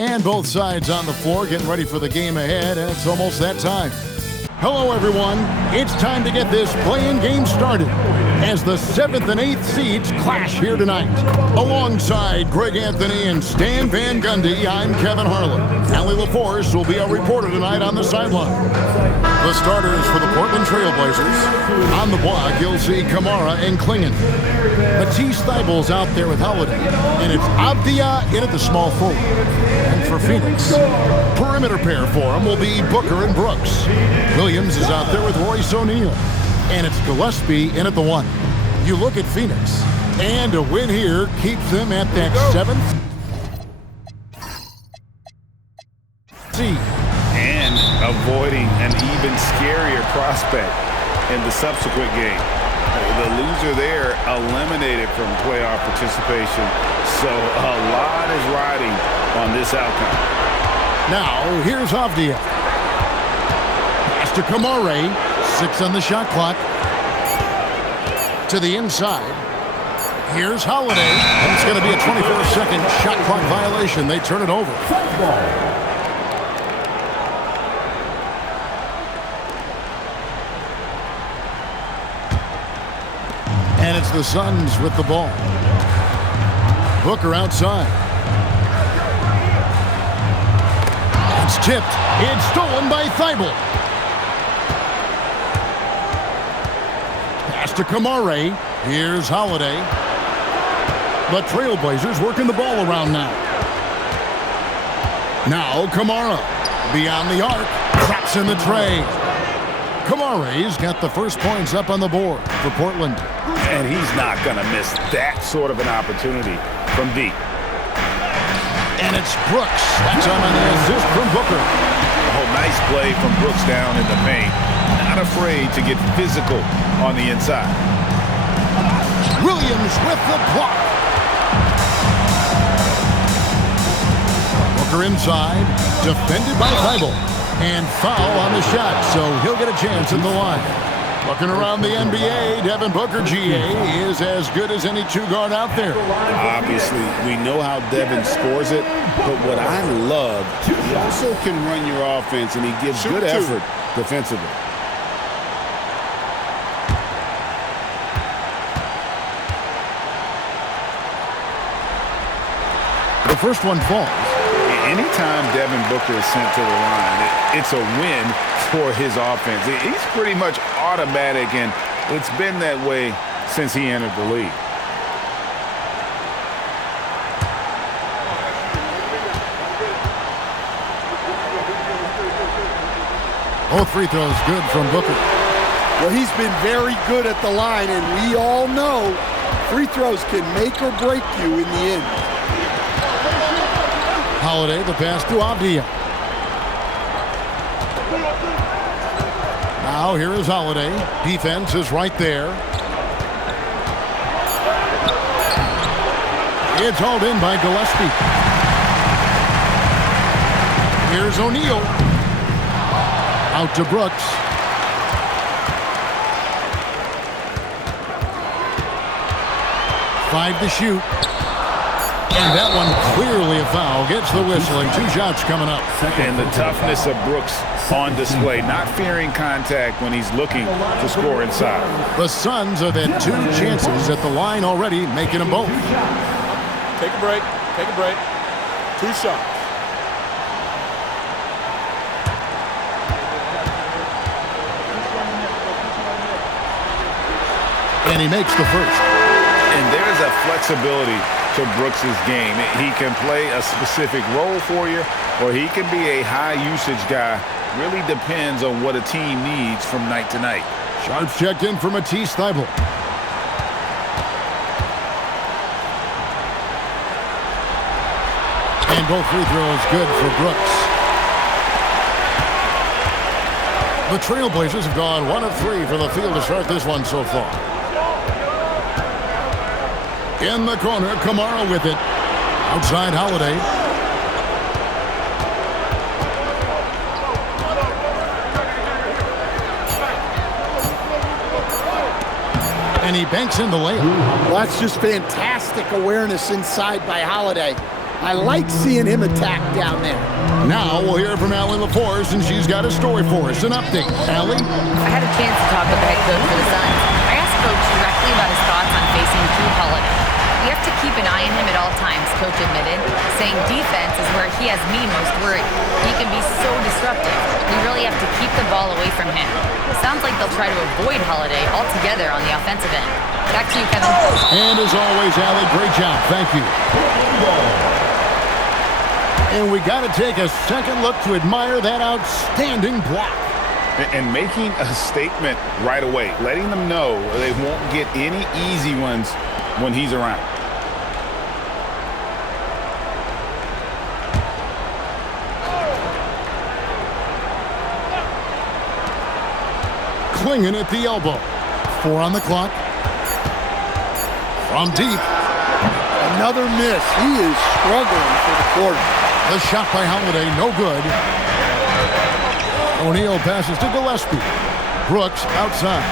And both sides on the floor getting ready for the game ahead, and it's almost that time. Hello, everyone. It's time to get this play-in game started as the 7th and 8th seeds clash here tonight. Alongside Greg Anthony and Stan Van Gundy, I'm Kevin Harlan. Allie LaForce will be our reporter tonight on the sideline. The starters for the Portland Trailblazers. On the block, you'll see Kamara and Klingon. Matisse Thybulle's out there with Holiday, and it's Avdia in at the small forward. And for Phoenix, perimeter pair for him will be Booker and Brooks. Williams is out there with Royce O'Neal, and it's Gillespie in at the 1. You look at Phoenix, and a win here keeps them at that 7th seed. And avoiding an even scarier prospect in the subsequent game. The loser there eliminated from playoff participation, so a lot is riding on this outcome. Now, here's Avdia. Pass to Kamara. 6 on the shot clock. To the inside. Here's Holiday. And it's going to be a 24-second shot clock violation. They turn it over. And it's the Suns with the ball. Booker outside. It's tipped. It's stolen by Thybulle. Pass to Kamara. Here's Holiday. The Trailblazers working the ball around now. Now Kamara. Beyond the arc. Traps in the tray. Kamara's got the first points up on the board for Portland. And he's not going to miss that sort of an opportunity from deep. And it's Brooks. That's on an assist from Booker. Oh, nice play from Brooks down in the paint. Not afraid to get physical on the inside. Williams with the block. Booker inside. Defended by Thybulle. And foul on the shot, so he'll get a chance in the line. Looking around the NBA, Devin Booker, GA, is as good as any two-guard out there. Obviously, we know how Devin scores it, but what I love, he also can run your offense, and he gives good effort defensively. The first one falls. Anytime Devin Booker is sent to the line, it's a win for his offense. He's pretty much automatic, and it's been that way since he entered the league. Both free throws good from Booker. Well, he's been very good at the line, and we all know free throws can make or break you in the end. Holiday, the pass to Avdia. Now here is Holiday. Defense is right there. It's hauled in by Gillespie. Here's O'Neal. Out to Brooks. Five to shoot. And that one clearly a foul. Gets the whistling. 2 shots coming up. And the toughness of Brooks on display. Not fearing contact when he's looking to score inside. The Suns have had 2 chances at the line already, making them both. Take a break. Take a break. 2 shots. And he makes the first. And there's a flexibility to Brooks's game. He can play a specific role for you, or he can be a high-usage guy. Really depends on what a team needs from night to night. Sharps checked in for Matisse Thybulle. And both free throws good for Brooks. The Trailblazers have gone 1 of 3 from the field to start this one so far. In the corner, Kamara with it. Outside Holiday. And he banks in the layup. Well, that's just fantastic awareness inside by Holiday. I like seeing him attack down there. Now we'll hear from Allie LaForce, and she's got a story for us. An update. Allie? I had a chance to talk with the head coach for the Suns. I asked Coach directly about his thoughts on facing Jrue Holiday. We have to keep an eye on him at all times, Coach admitted, saying defense is where he has me most worried. He can be so disruptive. We really have to keep the ball away from him. Sounds like they'll try to avoid Holiday altogether on the offensive end. Back to you, Kevin. And as always, Allie, great job. Thank you. And we got to take a second look to admire that outstanding block. And making a statement right away, letting them know they won't get any easy ones when he's around. Clingan at the elbow. 4 on the clock. From deep. Another miss. He is struggling for the quarter. The shot by Holiday, no good. O'Neal passes to Gillespie. Brooks outside.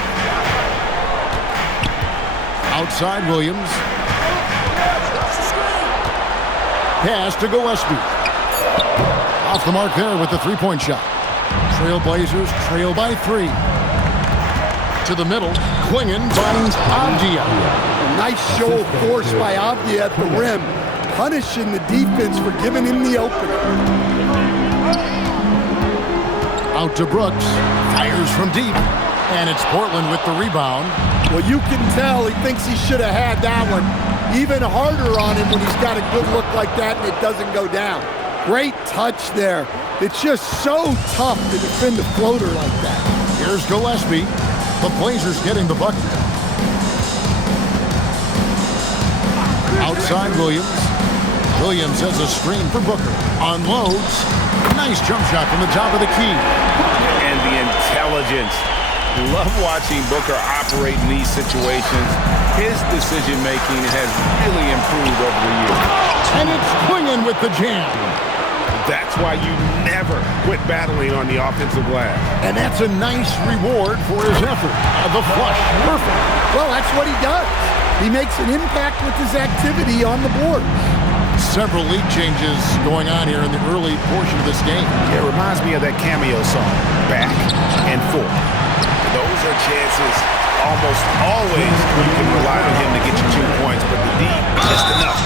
Outside Williams. Pass to Gillespie. Off the mark there with the three-point shot. Trailblazers trail by 3. To the middle, Clingan finds Avdia. A nice show of force by Avdia at the rim, punishing the defense for giving him the opening. Out to Brooks, fires from deep, and it's Portland with the rebound. Well, you can tell he thinks he should have had that one. Even harder on him when he's got a good look like that and it doesn't go down. Great touch there. It's just so tough to defend a floater like that. Here's Gillespie. The Blazers getting the bucket. Outside Williams. Williams has a screen for Booker. Unloads. Nice jump shot from the top of the key. And the intelligence. Love watching Booker operate in these situations. His decision-making has really improved over the years. And it's Clingan with the jam. That's why you never quit battling on the offensive glass. And that's a nice reward for his effort. The flush. Perfect. Well, that's what he does. He makes an impact with his activity on the board. Several league changes going on here in the early portion of this game. It reminds me of that cameo song, Back and Forth. Those are chances almost always you can rely on him to get you 2 points, but the D just enough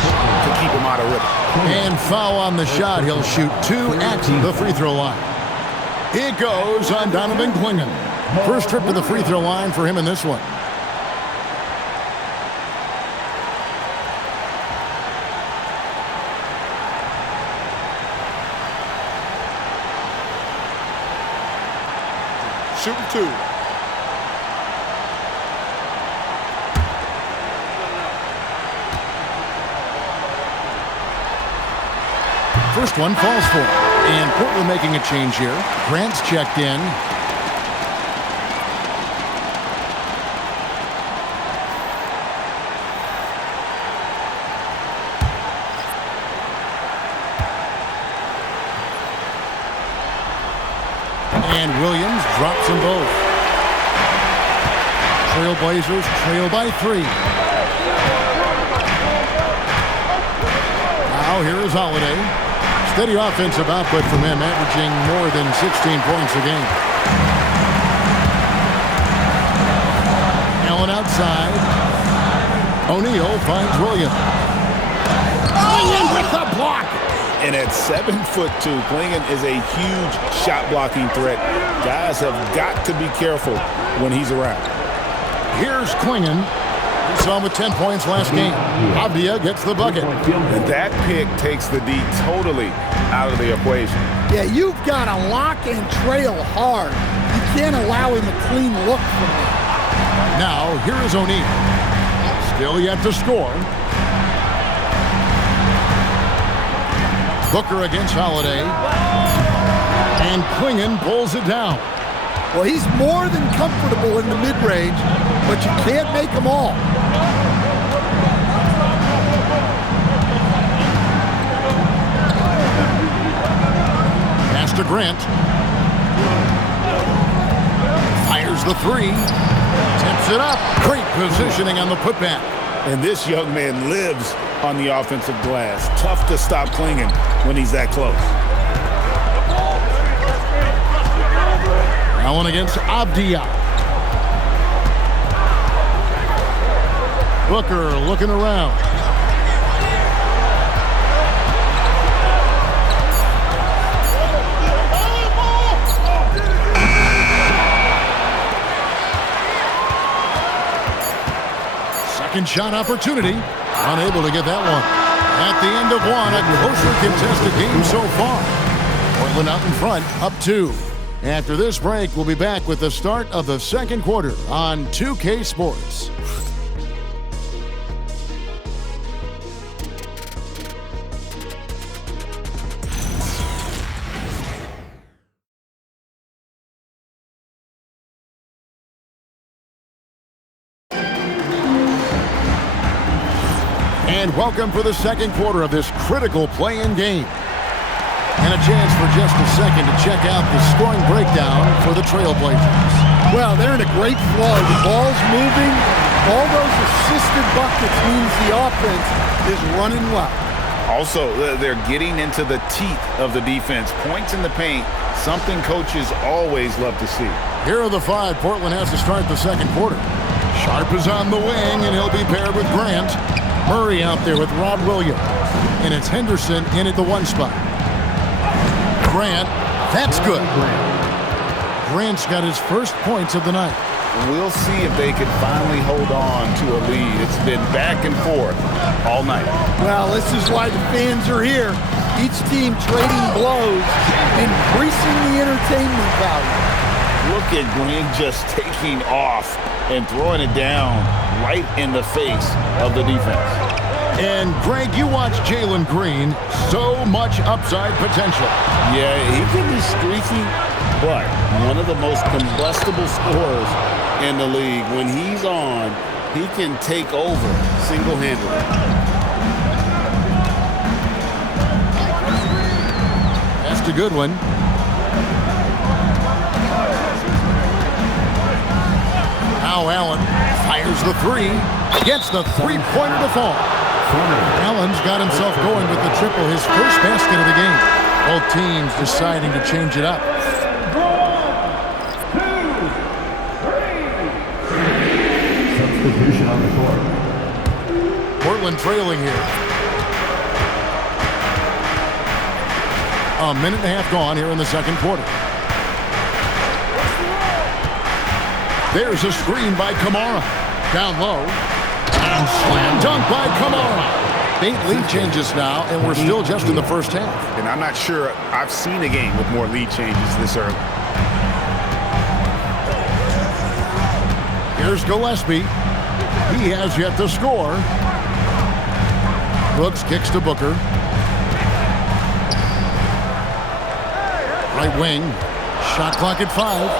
to keep him out of rhythm. And foul on the shot. He'll shoot 2 at the free throw line. It goes on Donovan Clingan. First trip to the free throw line for him in this one. Shooting 2. First one falls for him. And Portland making a change here. Grant's checked in. And Williams drops them both. Trailblazers trail by 3. Now here is Holiday. Steady offensive output from him, averaging more than 16 points a game. Allen outside. O'Neal finds Williams. Clingan with the block. And at 7'2", Clingan is a huge shot-blocking threat. Guys have got to be careful when he's around. Here's Clingan. We saw him with 10 points last game. Avdia gets the bucket. And that pick takes the D totally out of the equation. Yeah, you've got to lock and trail hard. You can't allow him a clean look from there. Now, here is O'Neal. Still yet to score. Booker against Holiday. And Clingan pulls it down. Well, he's more than comfortable in the mid-range, but you can't make them all. Pass to Grant. Fires the 3. Tips it up. Great positioning on the putback. And this young man lives on the offensive glass. Tough to stop clinging when he's that close. Allen against Avdia. Booker looking around. Second shot opportunity. Unable to get that one. At the end of one, a closer contested game so far. Portland out in front, up 2. After this break, we'll be back with the start of the second quarter on 2K Sports. And welcome for the second quarter of this critical play-in game. And a chance for just a second to check out the scoring breakdown for the Trailblazers. Well, they're in a great flow. The ball's moving. All those assisted buckets means the offense is running well. Also, they're getting into the teeth of the defense. Points in the paint, something coaches always love to see. Here are the 5 Portland has to start the second quarter. Sharp is on the wing, and he'll be paired with Grant. Murray out there with Rob Williams. And it's Henderson in at the 1 spot. Grant, that's good. Grant's got his first points of the night. We'll see if they can finally hold on to a lead. It's been back and forth all night. Well, this is why the fans are here. Each team trading blows, increasing the entertainment value. Look at Green just taking off and throwing it down right in the face of the defense. And, Greg, you watch Jalen Green. So much upside potential. Yeah, he can be streaky, but one of the most combustible scorers in the league. When he's on, he can take over single-handedly. That's a good one. Now Allen fires the 3. Gets the 3-pointer to fall. Allen's got himself going with the triple, his first basket of the game. Both teams deciding to change it up. Substitution on the court. Portland trailing here. A minute and a half gone here in the second quarter. There's a screen by Kamara. Down low. And slam dunk by Kamara. 8 lead changes now, and we're still just in the first half. And I'm not sure I've seen a game with more lead changes this early. Here's Gillespie. He has yet to score. Brooks kicks to Booker. Right wing. Shot clock at 5.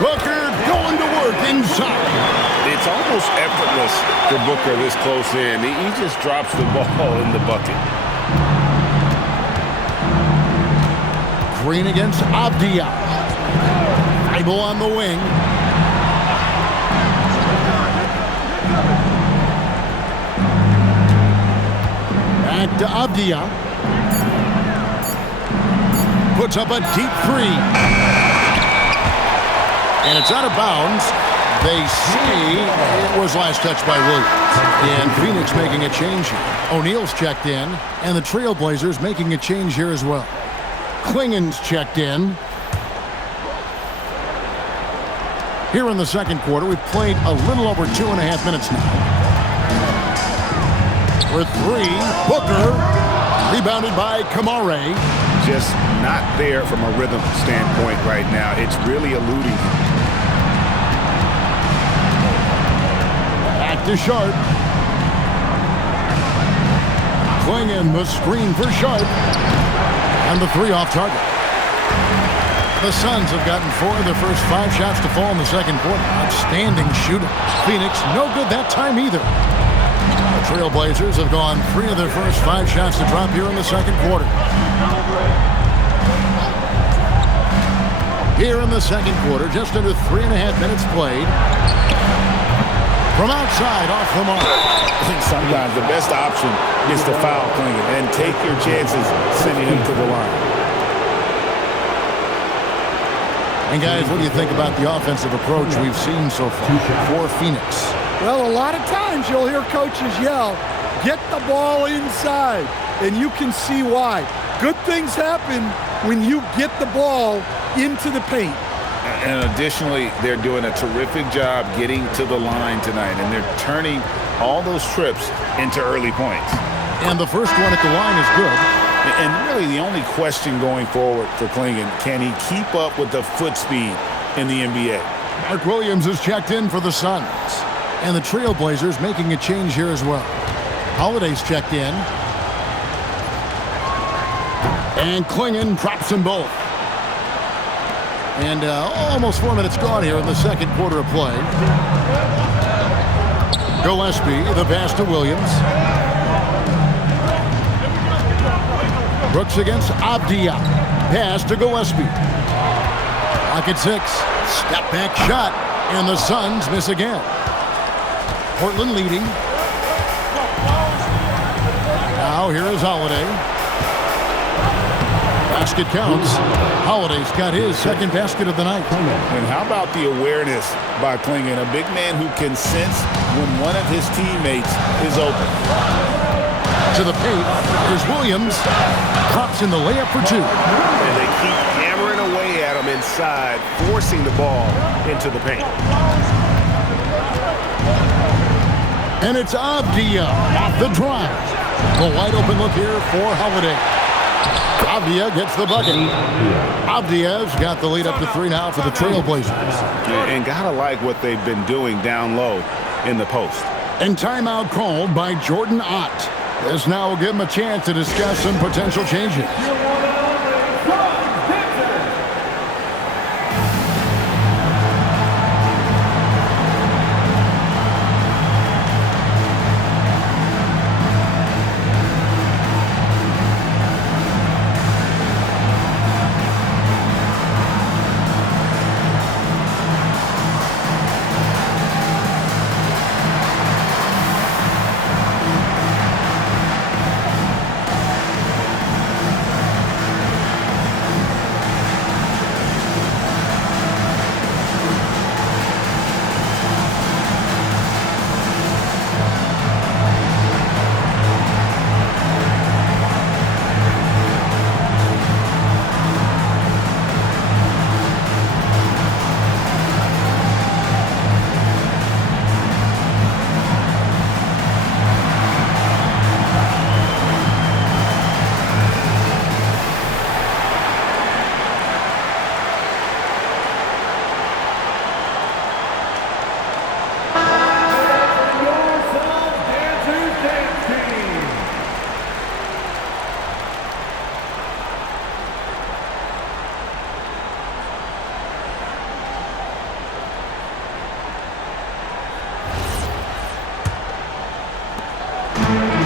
Booker going to work inside. It's almost effortless for Booker this close in. He just drops the ball in the bucket. Green against Avdia. Bible on the wing. Back to Avdia. Puts up a deep 3. And it's out of bounds. They say it was last touched by Williams. And Phoenix making a change here. O'Neal's checked in, and the Trailblazers making a change here as well. Klingen's checked in. Here in the second quarter, we've played a little over 2.5 minutes now. For 3, Booker, rebounded by Kamara. Just not there from a rhythm standpoint right now. It's really eluding. Back to Sharp. Klingen, the screen for Sharp. And the 3 off target. The Suns have gotten 4 of their first 5 shots to fall in the second quarter. Outstanding shooting. Phoenix, no good that time either. The Trailblazers have gone 3 of their first 5 shots to drop here in the second quarter. Here in the second quarter, just under 3.5 minutes played. From outside, off the mark. I think sometimes the best option is to foul Clingan and take your chances sending him to the line. And guys, what do you think about the offensive approach we've seen so far for Phoenix? Well, a lot of times you'll hear coaches yell, get the ball inside, and you can see why. Good things happen when you get the ball into the paint. And additionally, they're doing a terrific job getting to the line tonight, and they're turning all those trips into early points. And the first one at the line is good. And really the only question going forward for Clingan, can he keep up with the foot speed in the NBA? Mark Williams is checked in for the Suns. And the Trailblazers making a change here as well. Holiday's checked in. And Clingan drops them both. And almost 4 minutes gone here in the second quarter of play. Gillespie, the pass to Williams. Brooks against Avdia. Pass to Gillespie. Clock at 6. Step back shot. And the Suns miss again. Portland leading. Now here is Holiday. Basket counts. Holiday's got his second basket of the night. And how about the awareness by Clingan, a big man who can sense when one of his teammates is open. To the paint. Here's Williams. Drops in the layup for 2. And they keep hammering away at him inside, forcing the ball into the paint. And it's Avdia off the drive. The wide open look here for Holiday. Avdia gets the bucket. Avdia's got the lead up to 3 now for the Trailblazers. And gotta like what they've been doing down low in the post. And timeout called by Jordan Ott. This now will give him a chance to discuss some potential changes.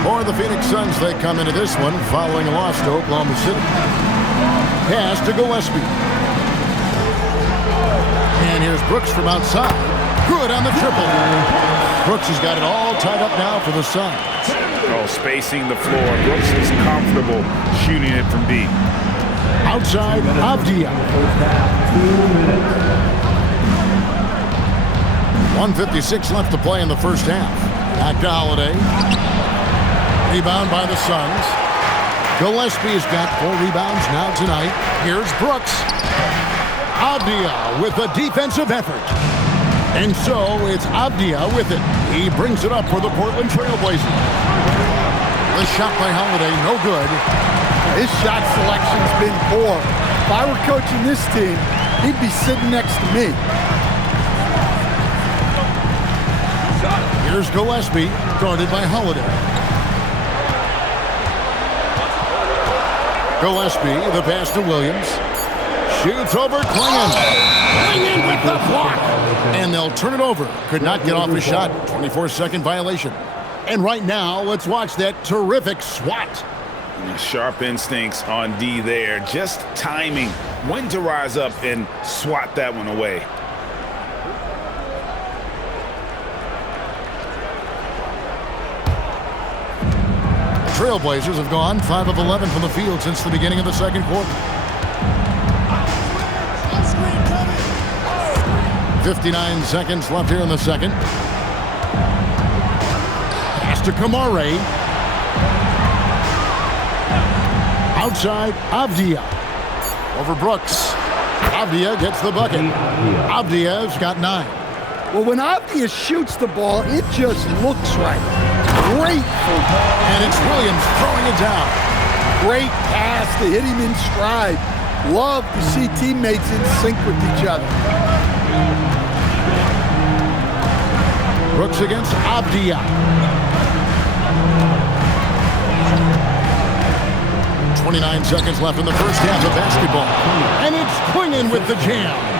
For the Phoenix Suns, they come into this one following a loss to Oklahoma City. Pass to Gillespie. And here's Brooks from outside. Good on the triple. Brooks has got it all tied up now for the Suns. Oh, spacing the floor. Brooks is comfortable shooting it from deep. Outside, Avdia. 1:56 left to play in the first half. Back to Holiday. Rebound by the Suns. Gillespie's got 4 rebounds now tonight. Here's Brooks. Avdia with a defensive effort. And so it's Avdia with it. He brings it up for the Portland Trailblazers. The shot by Holiday, no good. His shot selection's been poor. If I were coaching this team, he'd be sitting next to me. Here's Gillespie, guarded by Holiday. Gillespie, the pass to Williams. Shoots over Clingan. Clingan with the block. And they'll turn it over. Could not get off the shot. 24-second violation. And right now, let's watch that terrific swat. Sharp instincts on D there. Just timing when to rise up and swat that one away. Trailblazers have gone 5 of 11 from the field since the beginning of the second quarter. 59 seconds left here in the second. Pass to Kamare. Outside, Avdia. Over Brooks. Avdia gets the bucket. Avdia's got 9. Well, when Avdia shoots the ball, it just looks right. Great football. And it's Williams throwing it down. Great pass to hit him in stride. Love to see teammates in sync with each other. Brooks against Avdia. 29 seconds left in the first half of basketball. And it's Clingan with the jam.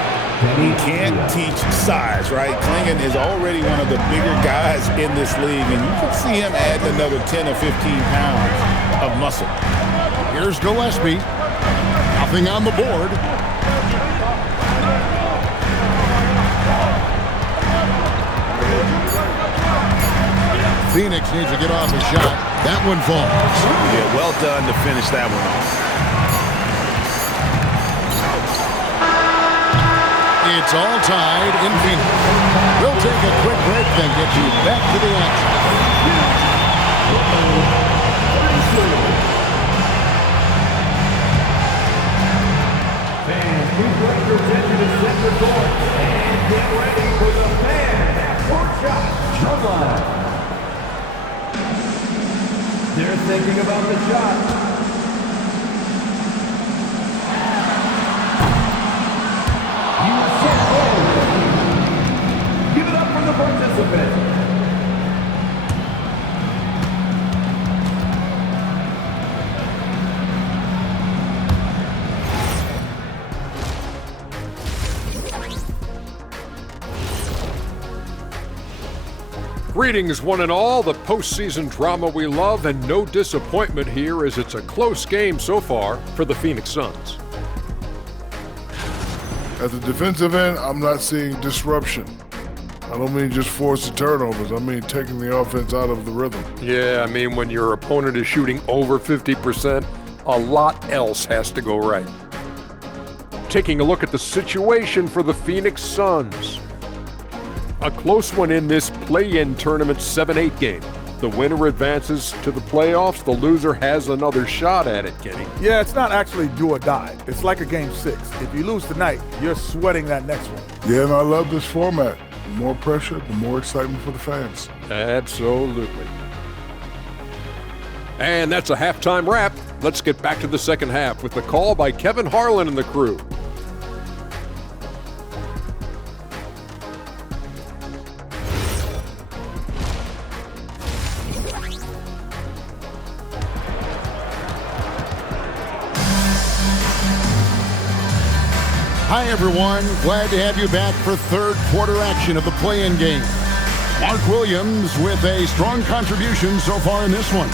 You can't teach size, right? Clingan is already one of the bigger guys in this league, and you can see him adding another 10 or 15 pounds of muscle. Here's Gillespie. Nothing on the board. Phoenix needs to get off a shot. That one falls. Yeah, well done to finish that one off. It's all tied in Phoenix. We'll take a quick break, then get you back to the action. Fans, please direct your attention to center court and get ready for the fan half-court shot. Shotline. They're thinking about the shot. Give it up for the participant. Greetings, one and all. The postseason drama we love, and no disappointment here as it's a close game so far for the Phoenix Suns. At the defensive end, I'm not seeing disruption. I don't mean just forced turnovers. I mean taking the offense out of the rhythm. Yeah, I mean when your opponent is shooting over 50%, a lot else has to go right. Taking a look at the situation for the Phoenix Suns. A close one in this play-in tournament 7-8 game. The winner advances to the playoffs. The loser has another shot at it, Kenny. Yeah, it's not actually do or die. It's like a game 6. If you lose tonight, you're sweating that next one. Yeah, and I love this format. The more pressure, the more excitement for the fans. Absolutely. And that's a halftime wrap. Let's get back to the second half with the call by Kevin Harlan and the crew. Hi, everyone. Glad to have you back for third quarter action of the play-in game. Mark Williams with a strong contribution so far in this one.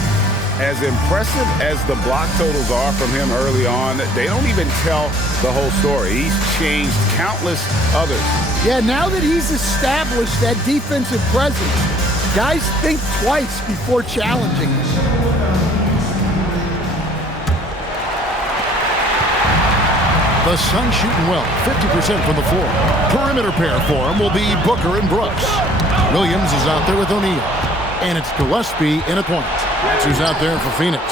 As impressive as the block totals are from him early on, they don't even tell the whole story. He's changed countless others. Yeah, now that he's established that defensive presence, guys think twice before challenging him. The Suns shooting well, 50% from the floor. Perimeter pair for him will be Booker and Brooks. Williams is out there with O'Neal. And it's Gillespie in at point. That's who's out there for Phoenix.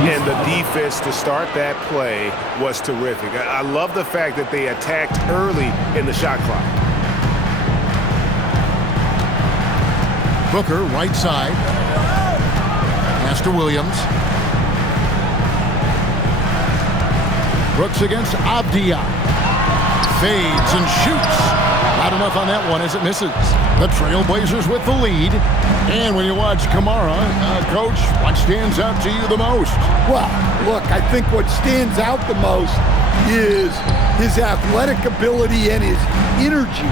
And the defense to start that play was terrific. I love the fact that they attacked early in the shot clock. Booker, right side. Pass to Williams. Brooks against Avdia. Fades and shoots. Not enough on that one as it misses. The Trailblazers with the lead. And when you watch Kamara, Coach, what stands out to you the most? Well, look, I think what stands out the most is his athletic ability and his energy.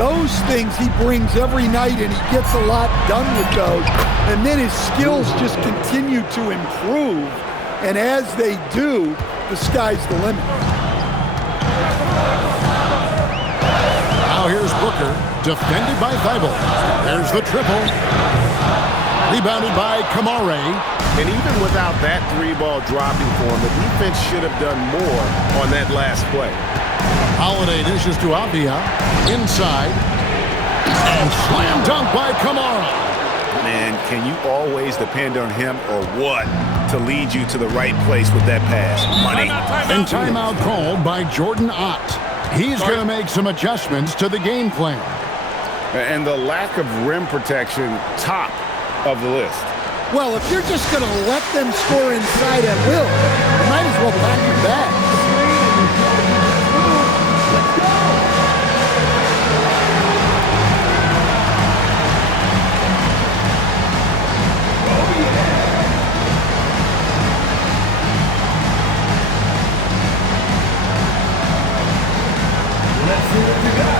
Those things he brings every night, and he gets a lot done with those. And then his skills just continue to improve. And as they do, the sky's the limit. Now here's Booker, defended by Thibault. There's the triple. Rebounded by Kamare. And even without that three-ball dropping for him, the defense should have done more on that last play. Holiday dishes to Avdia. Inside. And slam dunk by Kamara. Man, can you always depend on him or what to lead you to the right place with that pass? Money. And timeout called by Jordan Ott. He's going to make some adjustments to the game plan. And the lack of rim protection, top of the list. Well, if you're just going to let them score inside at will, you might as well pack your bags. Let's see what you got.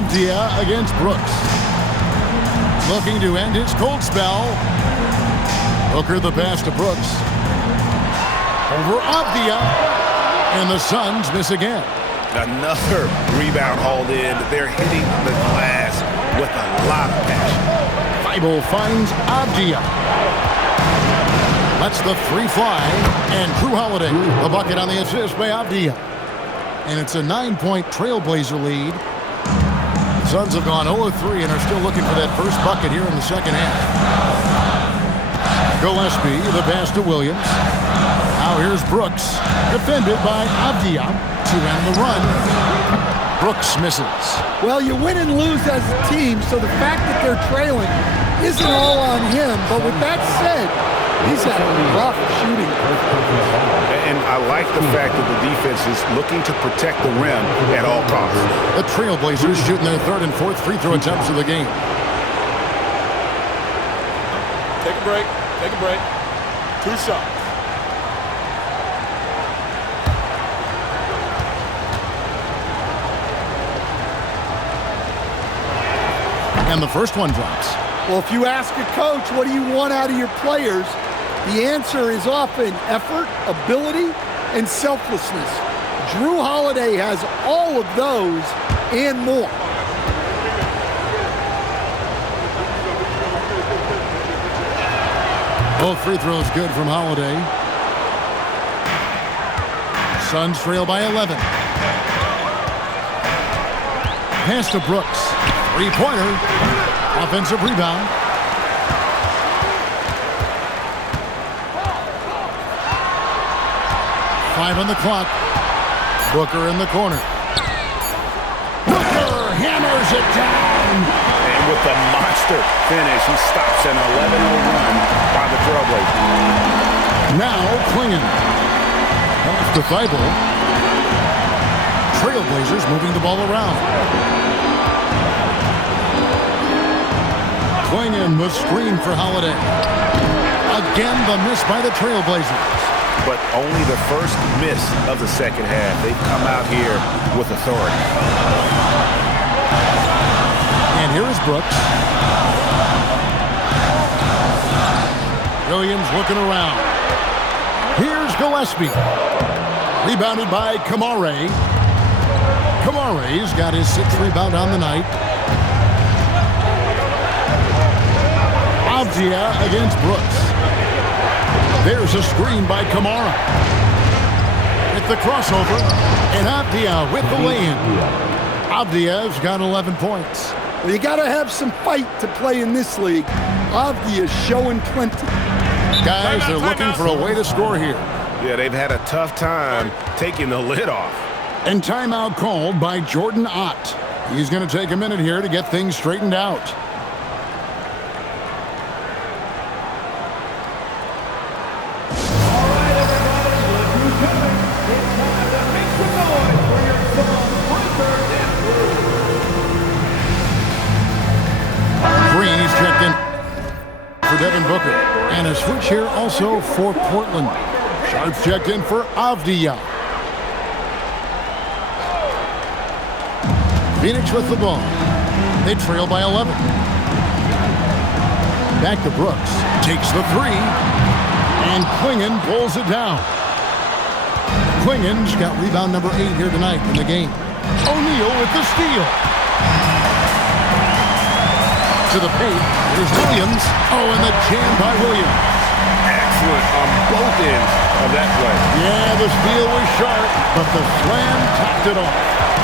Avdia against Brooks. Looking to end his cold spell. Booker the pass to Brooks. Over Avdia. And the Suns miss again. Another rebound hauled in. They're hitting the glass with a lot of passion. Thibault finds Avdia. Lets the three fly. And Drew Holiday, the bucket on the assist by Avdia. And it's a 9-point Trailblazer lead. Suns have gone 0-3 and are still looking for that first bucket here in the second half. Gillespie, the pass to Williams. Now here's Brooks, defended by Avdia to end the run. Brooks misses. Well, you win and lose as a team, so the fact that they're trailing isn't all on him. But with that said, he's had a rough shooting. And I like the fact that the defense is looking to protect the rim at all costs. The Trailblazers shooting their third and fourth free throw attempts of the game. Take a break. Take a break. 2 shots. And the first one drops. Well, if you ask a coach, what do you want out of your players? The answer is often effort, ability, and selflessness. Drew Holiday has all of those and more. Both free throws good from Holiday. Suns trail by 11. Pass to Brooks. Three-pointer. Offensive rebound. Five on the clock. Booker in the corner. Booker hammers it down. And with the monster finish, he stops an 11-0 run by the Trailblazers. Now Klingon. Off to Thibault. Trailblazers moving the ball around. Klingon was screened for Holiday. Again, the miss by the Trailblazers. But only the first miss of the second half. They've come out here with authority. And here is Brooks. Williams looking around. Here's Gillespie. Rebounded by Kamare. Kamare's got his 6th rebound on the night. Avdia against Brooks. There's a screen by Kamara. With the crossover, and Avdia with the lay-in. Avdia's got 11 points. Well, you got to have some fight to play in this league. Avdia is showing plenty. Guys, they're looking for a way to score here. Yeah, they've had a tough time taking the lid off. And timeout called by Jordan Ott. He's going to take a minute here to get things straightened out. Green is checked in for Devin Booker. And a switch here also for Portland. Sharp's checked in for Avdia. Phoenix with the ball. They trail by 11. Back to Brooks. Takes the three. And Klingon pulls it down. Klingon's got rebound number 8 here tonight in the game. O'Neal with the steal. To the paint. Here's Williams. Oh, and the jam by Williams. Excellent on both ends of that play. Yeah, the steal was sharp, but the slam topped it off.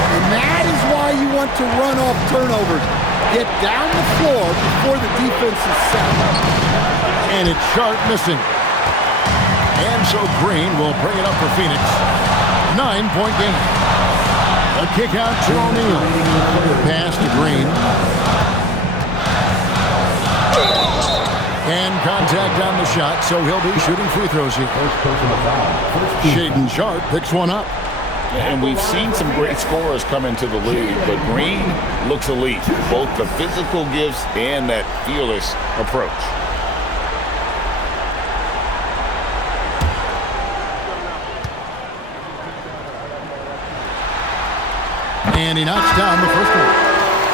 And that is why you want to run off turnovers. Get down the floor before the defense is set. And it's Sharp missing. And so Green will bring it up for Phoenix. 9-point game. A kick out to O'Neal. Pass to Green. And contact on the shot, so he'll be shooting free throws here. Shaedon Sharpe picks one up. And we've seen some great scorers come into the league, but Green looks elite. Both the physical gifts and that fearless approach. And he knocks down the first one.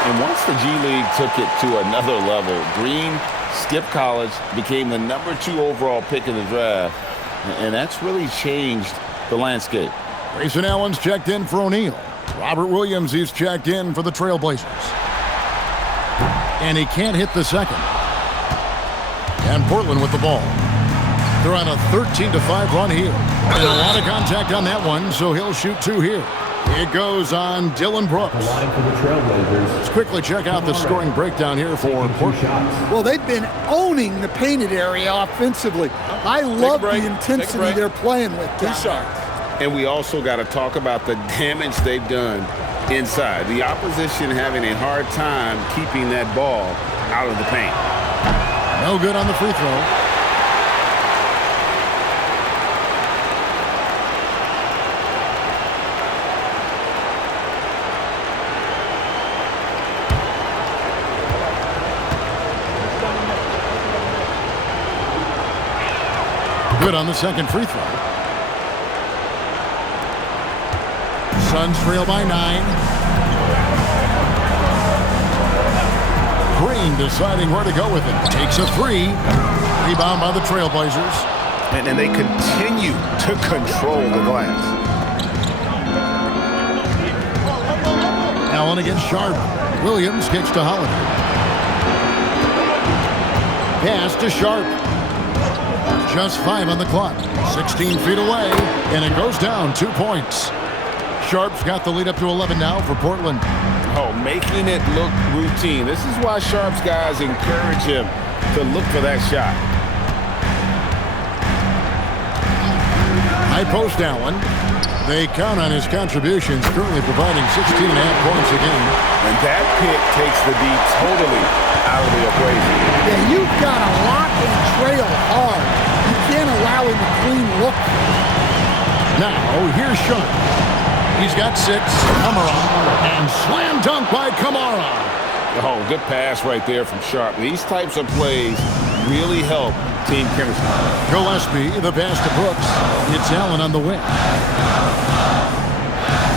And once the G League took it to another level, Green skipped college, became the number 2 overall pick in the draft, and that's really changed the landscape. Grayson Allen's checked in for O'Neal. Robert Williams is checked in for the Trailblazers. And he can't hit the second. And Portland with the ball. They're on a 13-5 run here. And a lot of contact on that one, so he'll shoot 2 here. It goes on Dylan Brooks. Let's quickly check out the scoring breakdown here for Portland. Well, they've been owning the painted area offensively. I love the intensity they're playing with. 2 shots. And we also got to talk about the damage they've done inside. The opposition having a hard time keeping that ball out of the paint. No good on the free throw. Good on the second free throw. Suns trail by 9. Green deciding where to go with it. Takes a 3. Rebound by the Trailblazers. And they continue to control the glass. Allen against Sharp. Williams kicks to Holiday. Pass to Sharp. Just 5 on the clock. 16 feet away. And it goes down 2 points. Sharp's got the lead up to 11 now for Portland. Oh, making it look routine. This is why Sharp's guys encourage him to look for that shot. High post Allen. They count on his contributions, currently providing 16.5 points a game. And that pick takes the D totally out of the equation. Yeah, you've got to lock and trail hard. You can't allow him to clean look. Now, here's Sharp. He's got 6. Kamara. And slam dunk by Kamara. Oh, good pass right there from Sharp. These types of plays really help team chemistry. Gillespie, the pass to Brooks. It's Allen on the wing.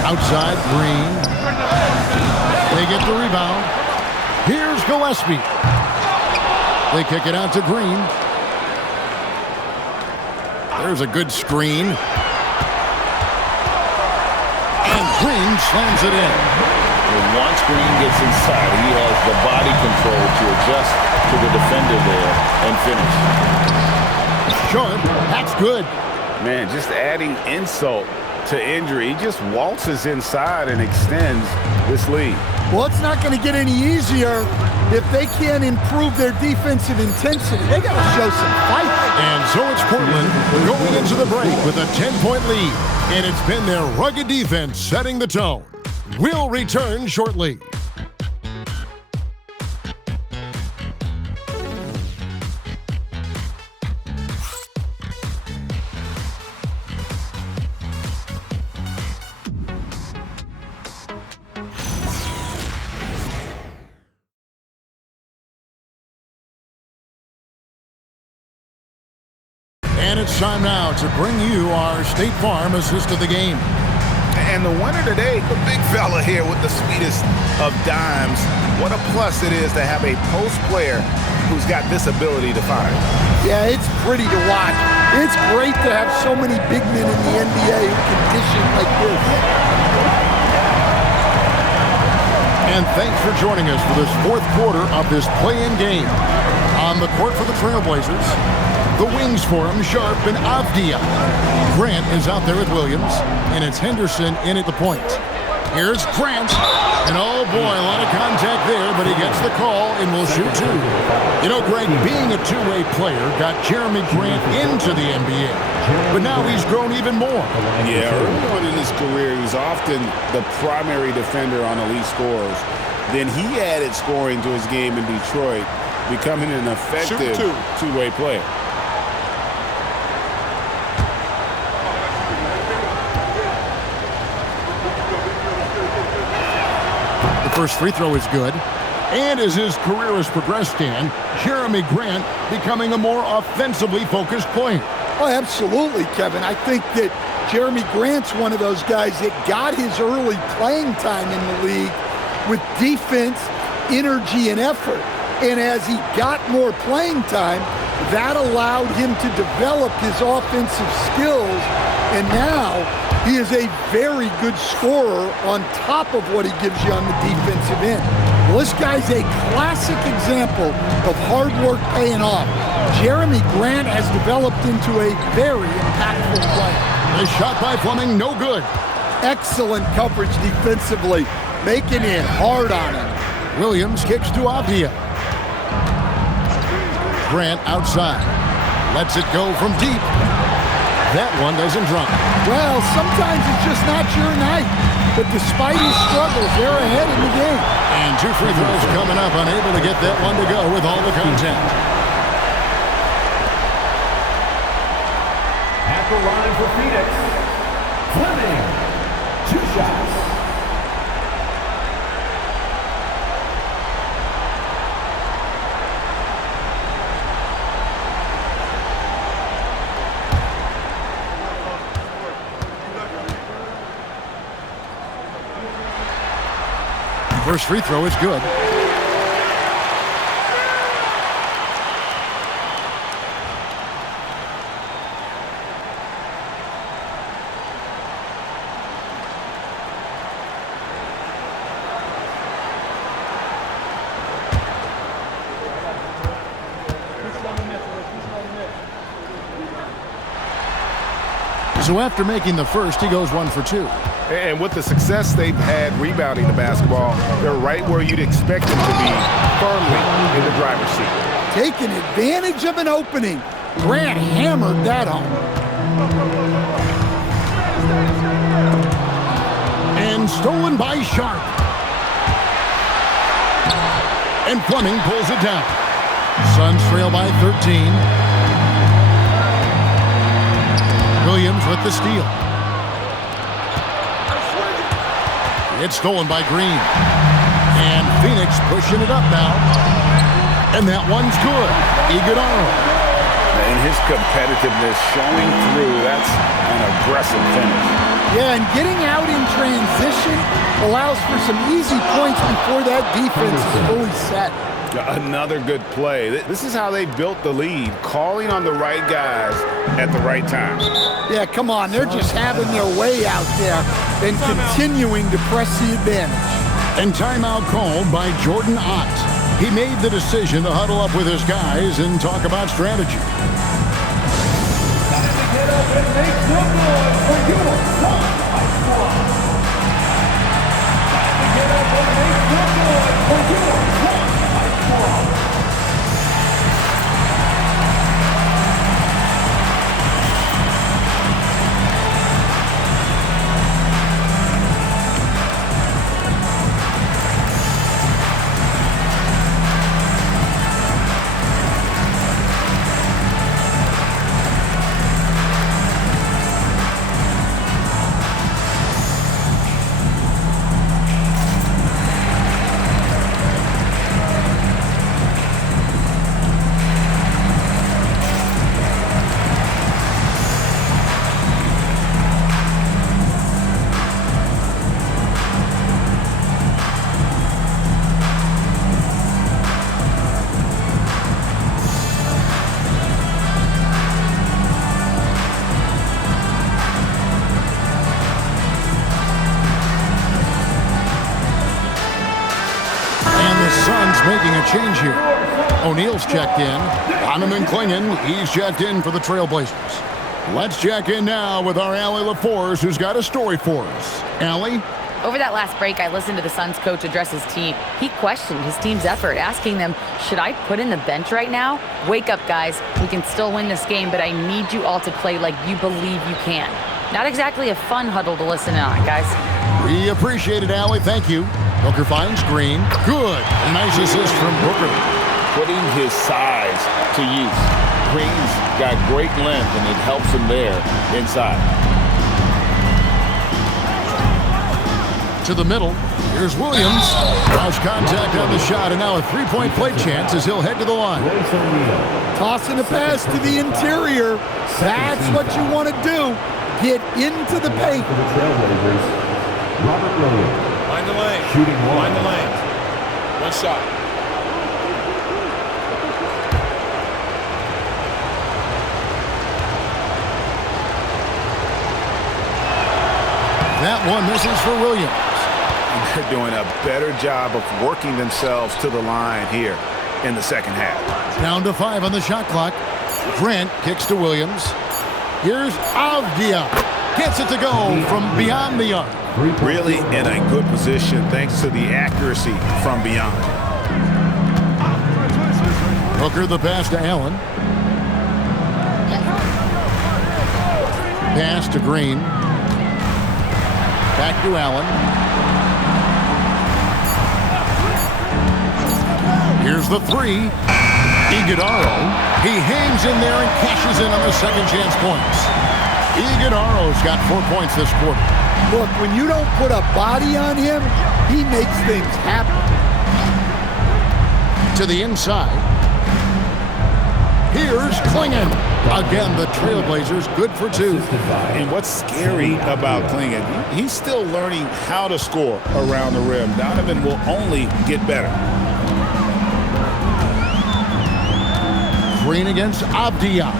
Outside, Green. They get the rebound. Here's Gillespie. They kick it out to Green. There's a good screen. And Green slams it in. And once Green gets inside, he has the body control to adjust to the defender there and finish. Sharp, that's good. Man, just adding insult to injury. He just waltzes inside and extends this lead. Well, it's not going to get any easier if they can't improve their defensive intensity. They got to show some fight. And so it's Portland going into the break with a 10-point lead. And it's been their rugged defense setting the tone. We'll return shortly. And it's time now to bring you our State Farm assist of the game. And the winner today, the big fella here with the sweetest of dimes. What a plus it is to have a post player who's got this ability to fire. Yeah, it's pretty to watch. It's great to have so many big men in the NBA who can dish it like this. And thanks for joining us for this fourth quarter of this play-in game. On the court for the Trailblazers, the wings for him, Sharp and Avdia. Grant is out there with Williams, and it's Henderson in at the point. Here's Grant, and oh boy, a lot of contact there, but he gets the call and will shoot two. You know, Greg, being a two-way player got Jeremy Grant into the NBA, but now he's grown even more. Yeah, early on in his career, he was often the primary defender on elite scorers. Then he added scoring to his game in Detroit, becoming an effective two-way player. First free throw is good. And as his career has progressed, Dan, Jeremy Grant becoming a more offensively focused player. Oh, absolutely, Kevin. I think that Jeremy Grant's one of those guys that got his early playing time in the league with defense, energy, and effort. And as he got more playing time, that allowed him to develop his offensive skills. And now he is a very good scorer on top of what he gives you on the defensive end. Well, this guy's a classic example of hard work paying off. Jeremy Grant has developed into a very impactful player. The shot by Fleming, no good. Excellent coverage defensively, making it hard on him. Williams kicks to Avdia. Grant outside. Lets it go from deep. That one doesn't drop. Well, sometimes it's just not your night. But despite his struggles, they're ahead in the game. And two free throws coming up, unable to get that one to go with all the contact. At the line for Phoenix, Fleming, 2 shots. First free throw is good. So after making the first, he goes 1 for 2. And with the success they've had rebounding the basketball, they're right where you'd expect them to be, firmly in the driver's seat. Taking advantage of an opening. Grant hammered that home. And stolen by Sharp. And Fleming pulls it down. Suns trail by 13. Williams with the steal. It's stolen by Green. And Phoenix pushing it up now. And that one's good. Iguodala. And his competitiveness showing through. That's an aggressive finish. Yeah, and getting out in transition allows for some easy points before that defense is fully set. Another good play. This is how they built the lead, calling on the right guys at the right time. Yeah, come on. They're just having their way out there and continuing to press the advantage. And timeout called by Jordan Ott. He made the decision to huddle up with his guys and talk about strategy. Time to get up and make some noise for your Suns. making a change here. O'Neal's checked in. Donovan Clingan, he's checked in for the Trailblazers. Let's check in now with our Allie LaForce, who's got a story for us. Allie? Over that last break, I listened to the Suns coach address his team. He questioned his team's effort, asking them, should I put in the bench right now? Wake up, guys. We can still win this game, but I need you all to play like you believe you can. Not exactly a fun huddle to listen in on, guys. We appreciate it, Allie. Thank you. Booker finds Green. Good. A nice assist from Booker. Putting his size to use. Green's got great length, and it helps him there inside. To the middle. Here's Williams. Cross contact on the shot, and now a three-point play chance as he'll head to the line. Tossing a pass to the interior. That's what you want to do. Get into the paint. For the Trailblazers, Robert Williams. Find the lane. Shooting one. Find the lane. One shot. That one misses for Williams. And they're doing a better job of working themselves to the line here in the second half. Down to 5 on the shot clock. Grant kicks to Williams. Here's Avdia. Gets it to go from beyond the arc. Really in a good position thanks to the accuracy from beyond. Hooker the pass to Allen. Pass to Green. Back to Allen. Here's the three. Iguodaro. He hangs in there and cashes in on the second chance points. Iguodaro's got 4 points this quarter. Look, when you don't put a body on him, he makes things happen. To the inside. Here's Clingan. Again, the Trailblazers good for 2. And what's scary about Clingan, he's still learning how to score around the rim. Donovan will only get better. Green against Avdia.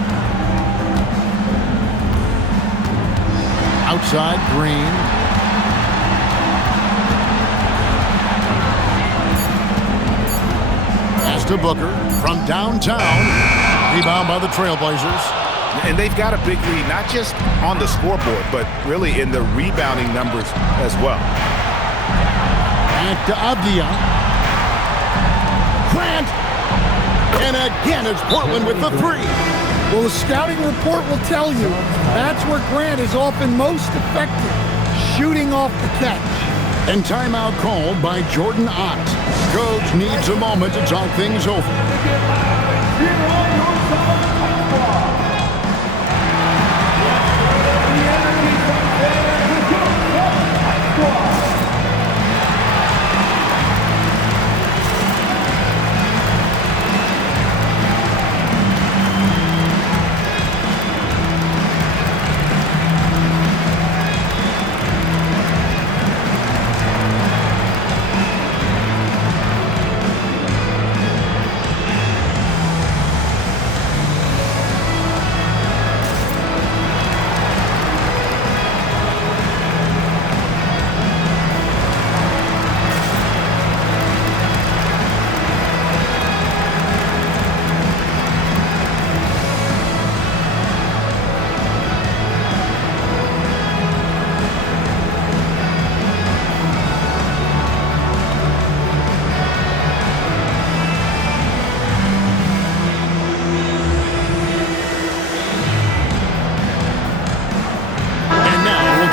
Outside, Green. Pass to Booker from downtown. Rebound by the Trailblazers. And they've got a big lead, not just on the scoreboard, but really in the rebounding numbers as well. Back to Avdia. Grant. And again, it's Portland with the 3. Well, the scouting report will tell you that's where Grant is often most effective, shooting off the catch. And timeout called by Jordan Ott. Coach needs a moment to talk things over.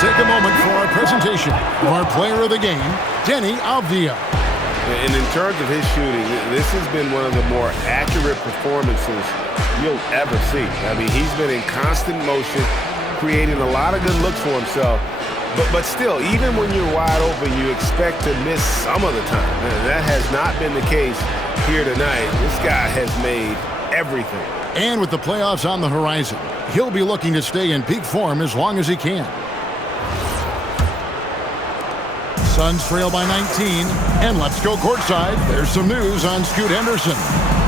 Take a moment for our presentation of our player of the game, Deni Avdia. And in terms of his shooting, this has been one of the more accurate performances you'll ever see. I mean, he's been in constant motion, creating a lot of good looks for himself. But still, even when you're wide open, you expect to miss some of the time. And that has not been the case here tonight. This guy has made everything. And with the playoffs on the horizon, he'll be looking to stay in peak form as long as he can. Suns trail by 19, and let's go courtside. There's some news on Scoot Henderson.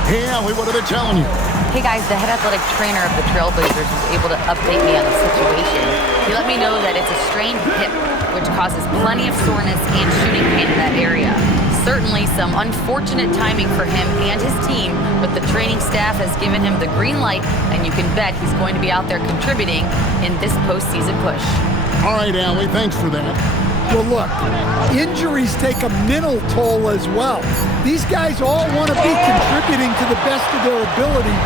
Hey, Allie, what are they telling you? Hey, guys, the head athletic trainer of the Trailblazers was able to update me on the situation. He let me know that it's a strained hip, which causes plenty of soreness and shooting pain in that area. Certainly some unfortunate timing for him and his team, but the training staff has given him the green light, and you can bet he's going to be out there contributing in this postseason push. All right, Allie, thanks for that. Well, look, injuries take a mental toll as well. These guys all want to be contributing to the best of their ability.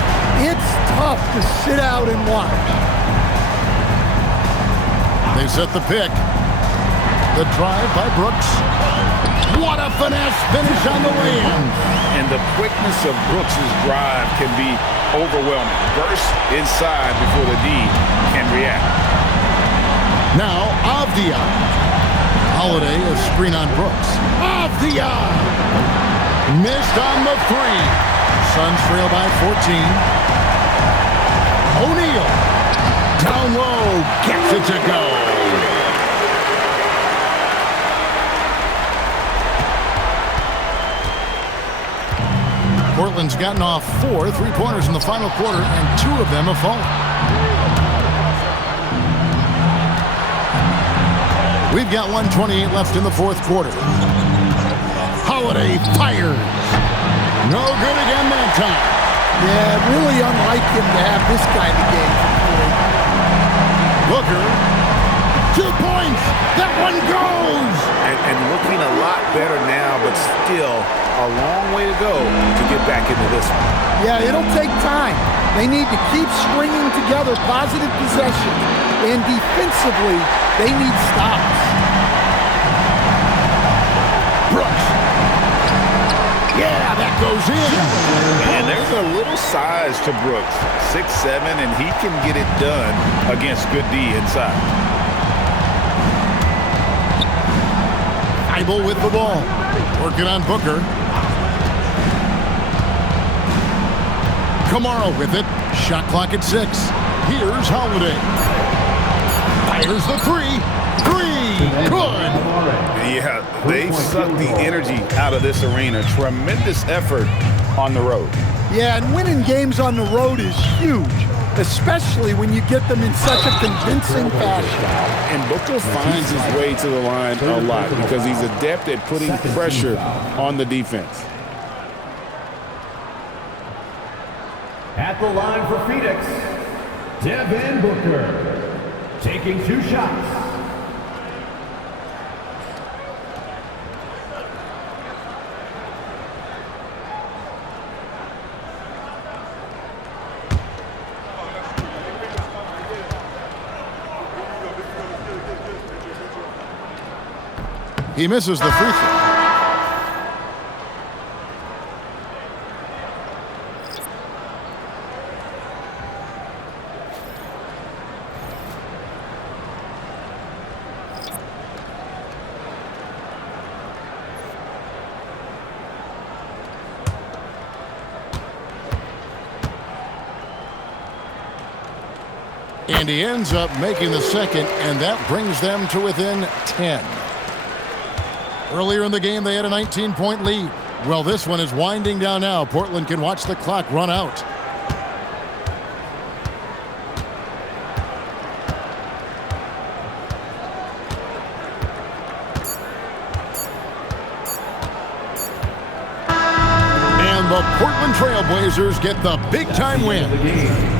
It's tough to sit out and watch. They set the pick. The drive by Brooks. What a finesse finish on the way-in. And the quickness of Brooks' drive can be overwhelming. Burst inside before the D can react. Now, Avdia. Holiday, a screen on Brooks. Avdia! Missed on the 3. Suns trail by 14. O'Neal. Down low. Gets it to go. Portland's gotten off 4 3-pointers in the final quarter, and 2 of them have fallen. We've got 1:28 left in the fourth quarter. Holiday fires. No good again that time. Yeah, really unlike him to have this kind of game. Booker. 2 points. That one goes. And looking a lot better now, but still a long way to go to get back into this one. Yeah, it'll take time. They need to keep stringing together positive possession, and defensively, they need stops. Brooks. Yeah, that goes in. And there's a little size to Brooks. 6'7", and he can get it done against good D inside. Thibault with the ball. Working on Booker. Kamara with it. Shot clock at 6. Here's Holiday. Fires the 3. 3. Good. Yeah, they sucked the energy out of this arena. Tremendous effort on the road. Yeah, and winning games on the road is huge, especially when you get them in such a convincing fashion. And Booker finds his way to the line a lot because he's adept at putting pressure on the defense. At the line for Phoenix, Devin Booker, taking 2 shots. He misses the free throw. And he ends up making the second, and that brings them to within 10. Earlier in the game, they had a 19-point lead. Well, this one is winding down now. Portland can watch the clock run out. And the Portland Trailblazers get the big-time win.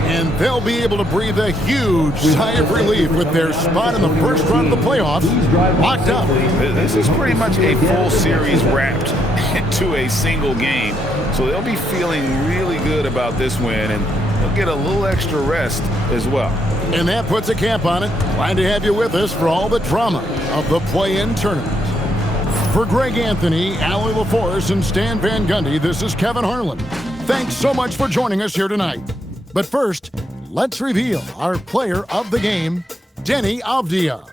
And they'll be able to breathe a huge sigh of relief with their spot in the first round of the playoffs locked up. This is pretty much a full series wrapped into a single game. So they'll be feeling really good about this win, and they'll get a little extra rest as well. And that puts a cap on it. Glad to have you with us for all the drama of the play-in tournament. For Greg Anthony, Allie LaForce, and Stan Van Gundy, this is Kevin Harlan. Thanks so much for joining us here tonight. But first, let's reveal our player of the game, Deni Avdia.